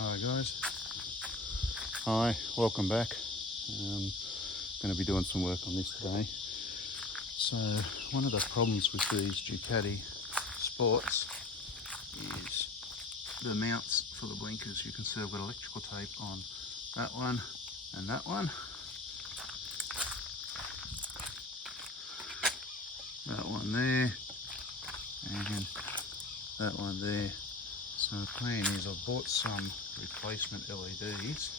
Alright guys, hi, welcome back. Going to be doing some work on this today. So one of the problems with these Ducati Sports is the mounts for the blinkers. You can see I've got electrical tape on that one and that one. That one there and that one there. So the plan is I've bought some replacement LEDs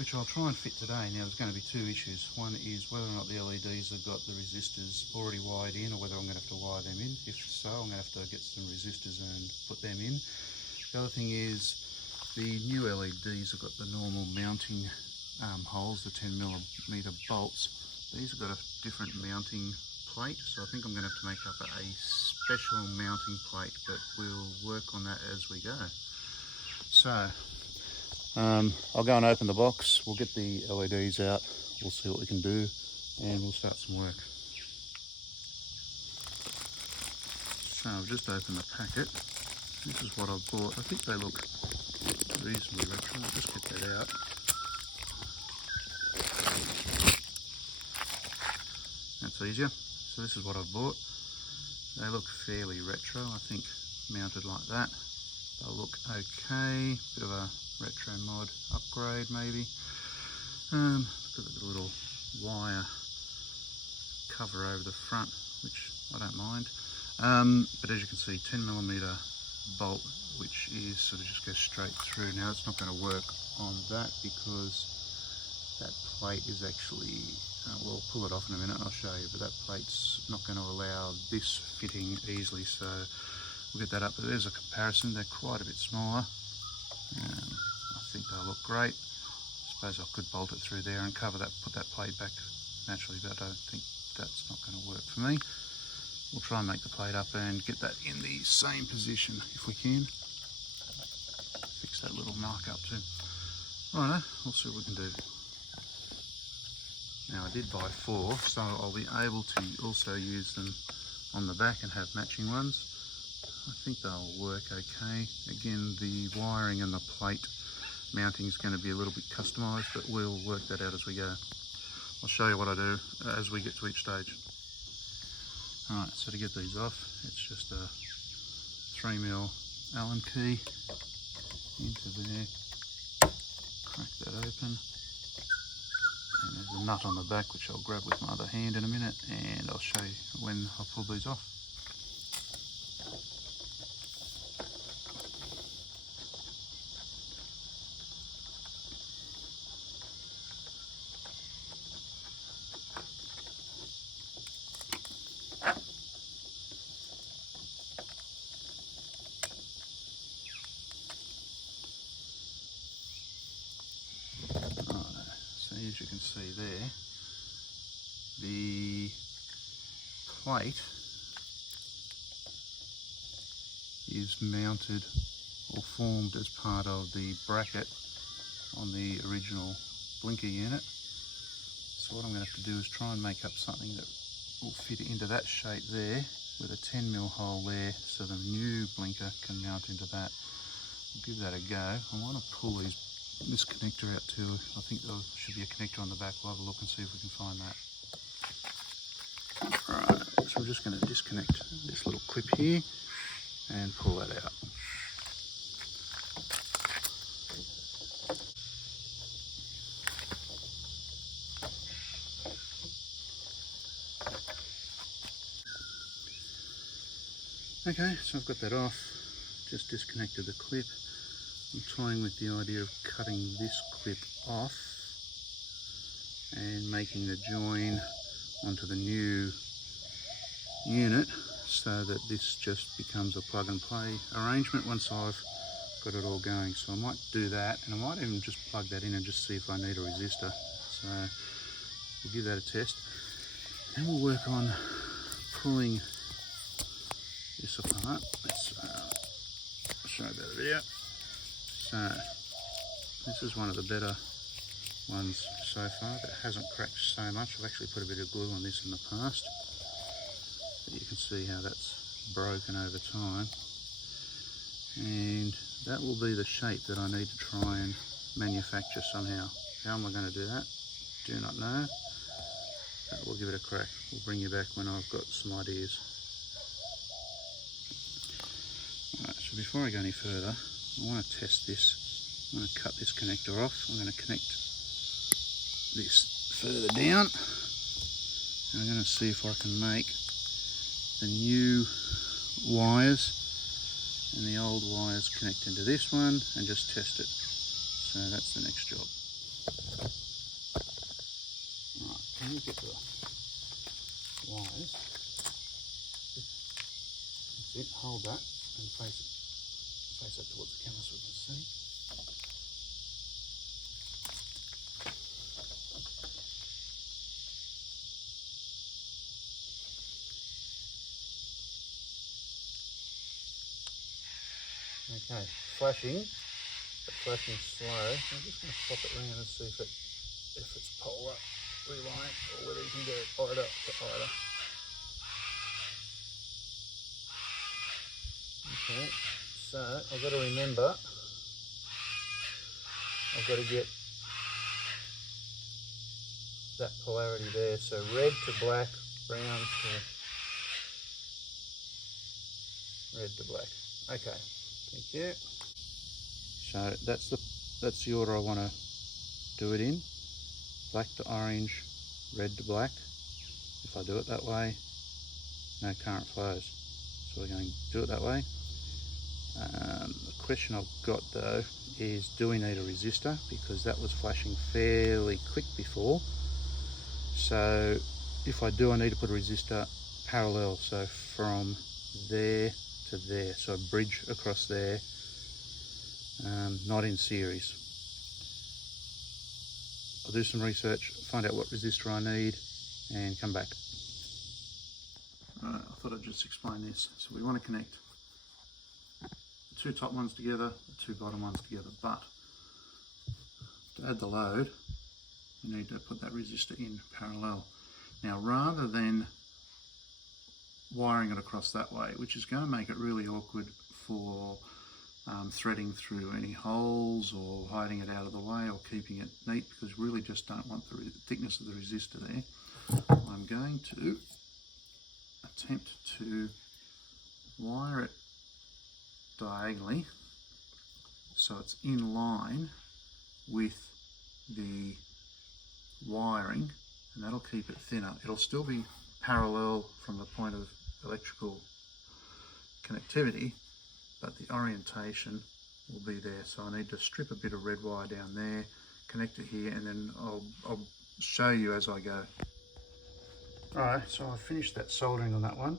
which I'll try and fit today. Now there's going to be two issues. One is whether or not the LEDs have got the resistors already wired in, or whether I'm going to have to wire them in. If so, I'm going to have to get some resistors and put them in. The other thing is the new LEDs have got the normal mounting holes, the 10mm bolts. These have got a different mounting plate, so I think I'm going to have to make up a special mounting plate, but we'll work on that as we go. So I'll go and open the box, we'll get the LEDs out, we'll see what we can do, and we'll start some work. So I've just opened the packet. This is what I've bought. I think they look reasonably retro. I'll just get that out. That's easier. So this is what I've bought. They look fairly retro, I think, mounted like that. They'll look okay. Bit of a retro mod upgrade maybe. Got a little wire cover over the front, which I don't mind. But as you can see, 10mm bolt, which is sort of just goes straight through. Now it's not going to work on that because that plate is actually, we'll pull it off in a minute and I'll show you, but that plate's not going to allow this fitting easily, so we'll get that up. But there's a comparison, they're quite a bit smaller. I think they'll look great. I suppose I could bolt it through there and cover that, put that plate back naturally, but I don't think that's not going to work for me. We'll try and make the plate up and get that in the same position if we can. Fix that little mark up too. Righto, we'll see what we can do. Now I did buy 4, so I'll be able to also use them on the back and have matching ones. I think they'll work okay. Again, the wiring and the plate mounting is going to be a little bit customized, but we'll work that out as we go. I'll show you what I do as we get to each stage. Alright, so to get these off, it's just a 3mm Allen key into there, crack that open, and there's a nut on the back which I'll grab with my other hand in a minute, and I'll show you when I pull these off. As you can see there, the plate is mounted or formed as part of the bracket on the original blinker unit. So what I'm going to have to do is try and make up something that will fit into that shape there with a 10mm hole there, so the new blinker can mount into that. I'll give that a go. I want to pull this connector out too. I think there should be a connector on the back. We'll have a look and see if we can find that. Alright, so I'm just going to disconnect this little clip here and pull that out. Okay, so I've got that off, just disconnected the clip. I'm toying with the idea of cutting this clip off and making the join onto the new unit so that this just becomes a plug and play arrangement once I've got it all going. So I might do that, and I might even just plug that in and just see if I need a resistor. So we'll give that a test. Then we'll work on pulling this apart. Let's show you that video. So this is one of the better ones so far that hasn't cracked so much. I've actually put a bit of glue on this in the past, but you can see how that's broken over time. And that will be the shape that I need to try and manufacture somehow. How am I going to do that? Do not know. But we'll give it a crack. We'll bring you back when I've got some ideas. Alright, so before I go any further, I want to test this. I'm going to cut this connector off. I'm going to connect this further down. And I'm going to see if I can make the new wires and the old wires connect into this one and just test it. So that's the next job. Right, can you get the wires? That's it, hold that and face it towards the camera so we can see. Okay, flashing, but flashing slow. I'm just going to swap it around and see if it's polar reliant or whether you can get it either to either. Okay, so I've got to remember, I've got to get that polarity there. So red to black, brown to red to black. Okay. Thank you. So that's the order I want to do it in. Black to orange, red to black. If I do it that way, no current flows. So we're going to do it that way. The question I've got though is, do we need a resistor? Because that was flashing fairly quick before. So if I do, I need to put a resistor parallel. So from there to there, so a bridge across there, not in series. I'll do some research, find out what resistor I need and come back. Alright, I thought I'd just explain this. So we want to connect the two top ones together, the two bottom ones together, but to add the load you need to put that resistor in parallel. Now rather than wiring it across that way, which is going to make it really awkward for threading through any holes or hiding it out of the way or keeping it neat, because we really just don't want the thickness of the resistor there. I'm going to attempt to wire it diagonally so it's in line with the wiring, and that'll keep it thinner. It'll still be parallel from the point of electrical connectivity, but the orientation will be there. So I need to strip a bit of red wire down there, connect it here, and then I'll show you as I go. Alright, so I've finished that soldering on that one.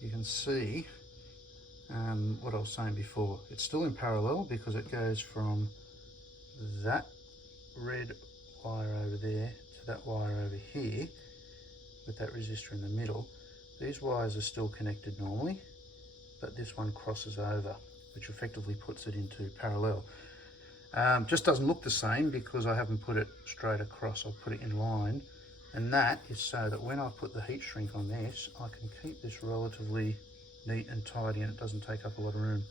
You can see what I was saying before. It's still in parallel because it goes from that red wire over there to that wire over here with that resistor in the middle. These wires are still connected normally, but this one crosses over, which effectively puts it into parallel. Just doesn't look the same because I haven't put it straight across. I've put it in line, and that is so that when I put the heat shrink on this, I can keep this relatively neat and tidy and it doesn't take up a lot of room.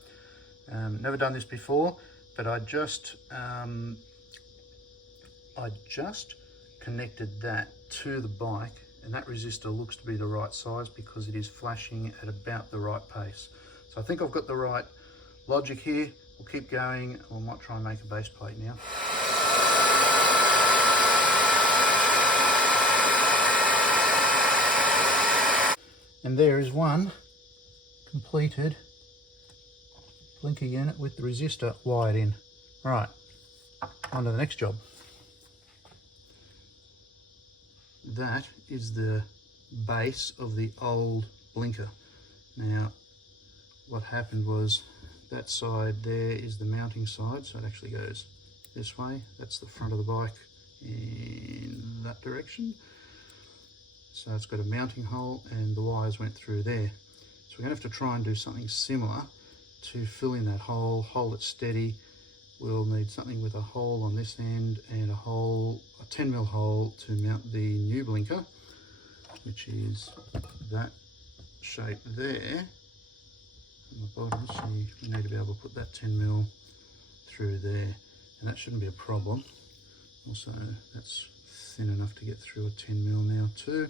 Never done this before, but I just connected that to the bike, and that resistor looks to be the right size because it is flashing at about the right pace. So I think I've got the right logic here. We'll keep going. We might try and make a base plate now. And there is one completed blinker unit with the resistor wired in. Right, on to the next job. That is the base of the old blinker. Now, what happened was that side there is the mounting side, so it actually goes this way. That's the front of the bike in that direction. So it's got a mounting hole and the wires went through there. So we're going to have to try and do something similar to fill in that hole, hold it steady. We'll need something with a hole on this end and a hole, a 10mm hole to mount the new blinker, which is that shape there. On the bottom, so we need to be able to put that 10mm through there, and that shouldn't be a problem. Also, that's thin enough to get through a 10mm now too.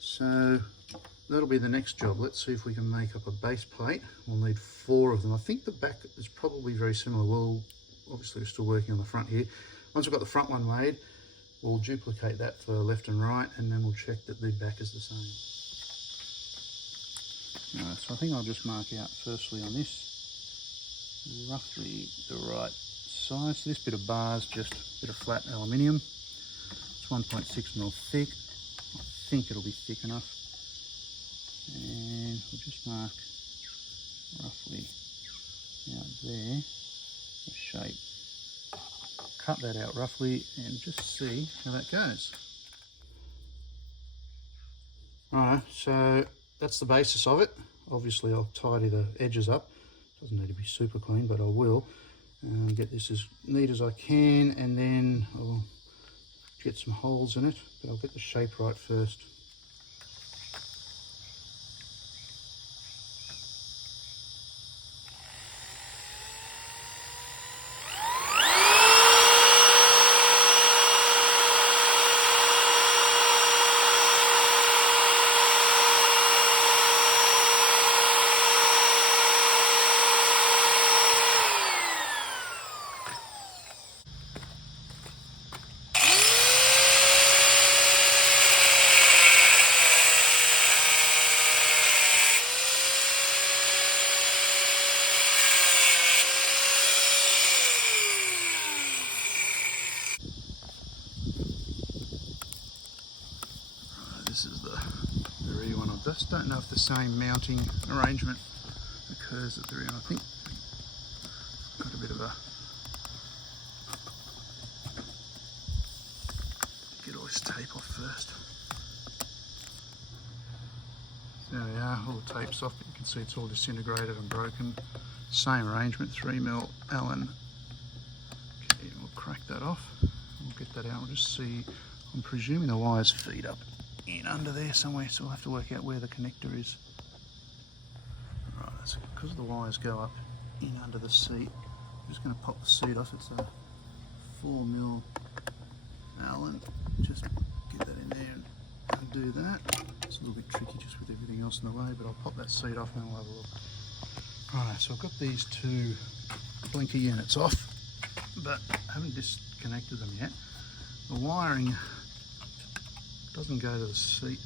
So that'll be the next job. Let's see if we can make up a base plate. We'll need 4 of them. I think the back is probably very similar. Well, obviously we're still working on the front here. Once we've got the front one made, we'll duplicate that for left and right, and then we'll check that the back is the same. Alright, so I think I'll just mark out firstly on this roughly the right size. So this bit of bar is just a bit of flat aluminium. It's 1.6mm thick. I think it'll be thick enough. And we'll just mark roughly out there the shape. Cut that out roughly and just see how that goes. Alright, so that's the basis of it. Obviously I'll tidy the edges up. Doesn't need to be super clean, but I will. Get this as neat as I can, and then I'll get some holes in it, but I'll get the shape right first. This is the rear one. I just don't know if the same mounting arrangement occurs at the rear. I think got a bit of a, get all this tape off first. There we are, all the tape's off, but you can see it's all disintegrated and broken. Same arrangement, 3mm Allen. Okay, we'll crack that off. We'll get that out. We'll just see, I'm presuming the wires feed up in under there somewhere, so we'll have to work out where the connector is. Right, that's because the wires go up in under the seat. I'm just going to pop the seat off. It's a 4mm Allen. Just get that in there and undo that. It's a little bit tricky just with everything else in the way, but I'll pop that seat off and we'll have a look. Right, so I've got these 2 blinker units off, but I haven't disconnected them yet. The wiring doesn't go to the seat.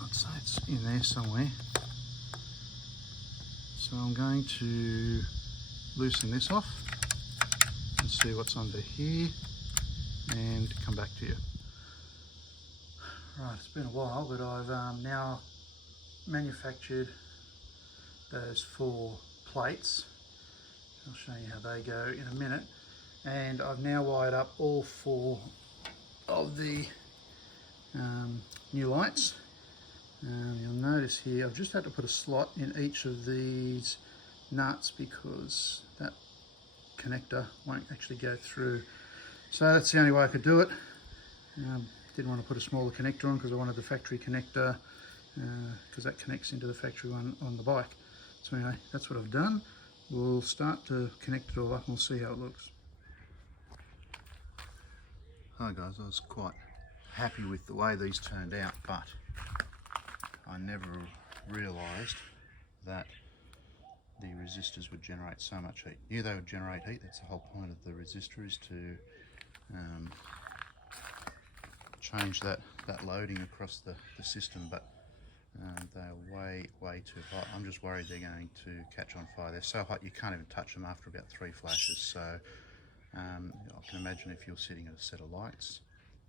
I'd say it's in there somewhere. So I'm going to loosen this off and see what's under here and come back to you. Right, it's been a while, but I've now manufactured those 4 plates. I'll show you how they go in a minute. And I've now wired up all 4 of the new lights. You'll notice here I've just had to put a slot in each of these nuts because that connector won't actually go through. So that's the only way I could do it. Didn't want to put a smaller connector on because I wanted the factory connector because that connects into the factory one on the bike. So anyway, that's what I've done. We'll start to connect it all up and we'll see how it looks. Hi guys, I was quite happy with the way these turned out, but I never realised that the resistors would generate so much heat. Knew they would generate heat, that's the whole point of the resistor, is to change that loading across the system, but they're way too hot. I'm just worried they're going to catch on fire. They're so hot you can't even touch them after about 3 flashes. So I can imagine if you're sitting at a set of lights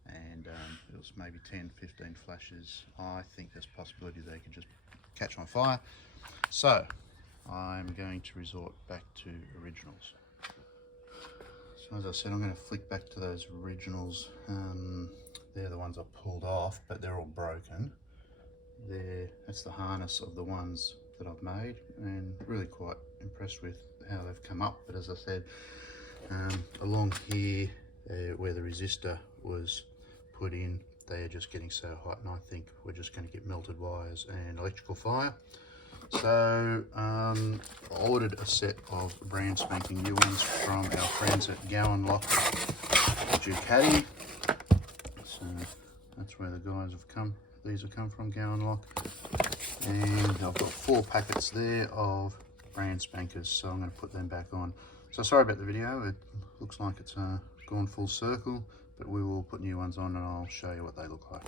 and it was maybe 10-15 flashes, I think there's a possibility they could just catch on fire. So I'm going to resort back to originals. So as I said, I'm going to flick back to those originals. They're the ones I pulled off, but they're all broken. That's the harness of the ones that I've made, and really quite impressed with how they've come up. But as I said, along here where the resistor was put in, they are just getting so hot, and I think we're just going to get melted wires and electrical fire. So I ordered a set of brand spanking new ones from our friends at Ducati. So that's where the guys have come. These have come from Lock. And I've got 4 packets there of brand spankers, so I'm going to put them back on. So sorry about the video, it looks like it's gone full circle, but we will put new ones on and I'll show you what they look like.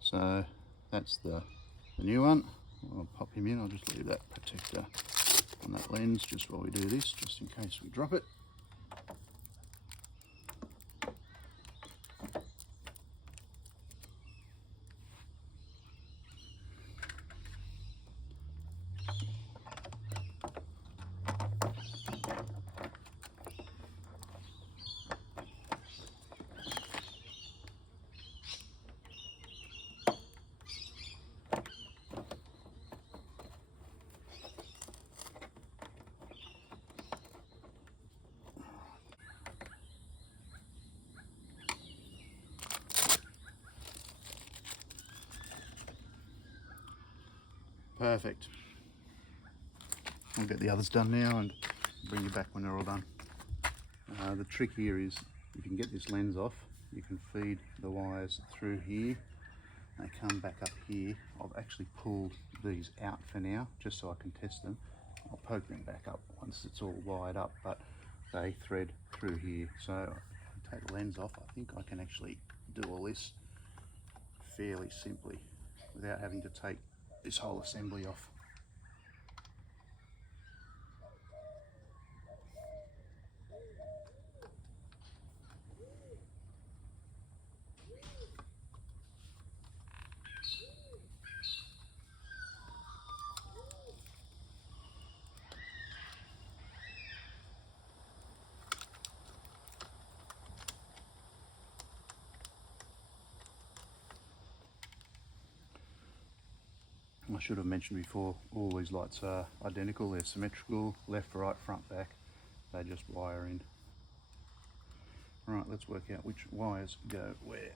So that's the new one. I'll pop him in. I'll just leave that protector on that lens just while we do this, just in case we drop it. Perfect. I'll get the others done now and bring you back when they're all done. The trick here is if you can get this lens off, you can feed the wires through here. They come back up here. I've actually pulled these out for now just so I can test them. I'll poke them back up once it's all wired up, but they thread through here. So if I take the lens off, I think I can actually do all this fairly simply without having to take this whole assembly off. I should have mentioned before, all these lights are identical, they're symmetrical, left, right, front, back, they just wire in. Right, let's work out which wires go where.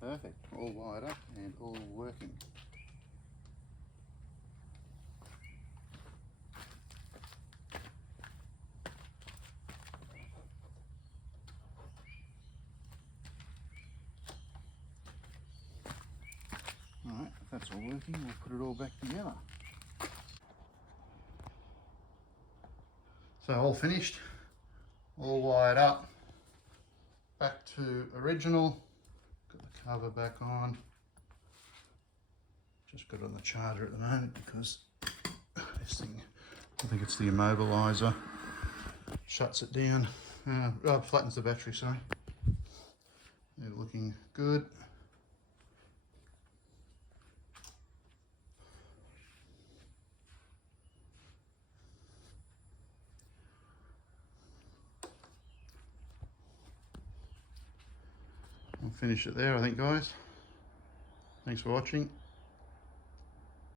Perfect, all wired up and all working. Alright, if that's all working, we'll put it all back together. So all finished, all wired up, back to original. Got the cover back on, Just got it on the charger at the moment because this thing, I think it's the immobiliser, shuts it down, flattens the battery, sorry. They're looking good. I'll finish it there, I think, guys. Thanks for watching.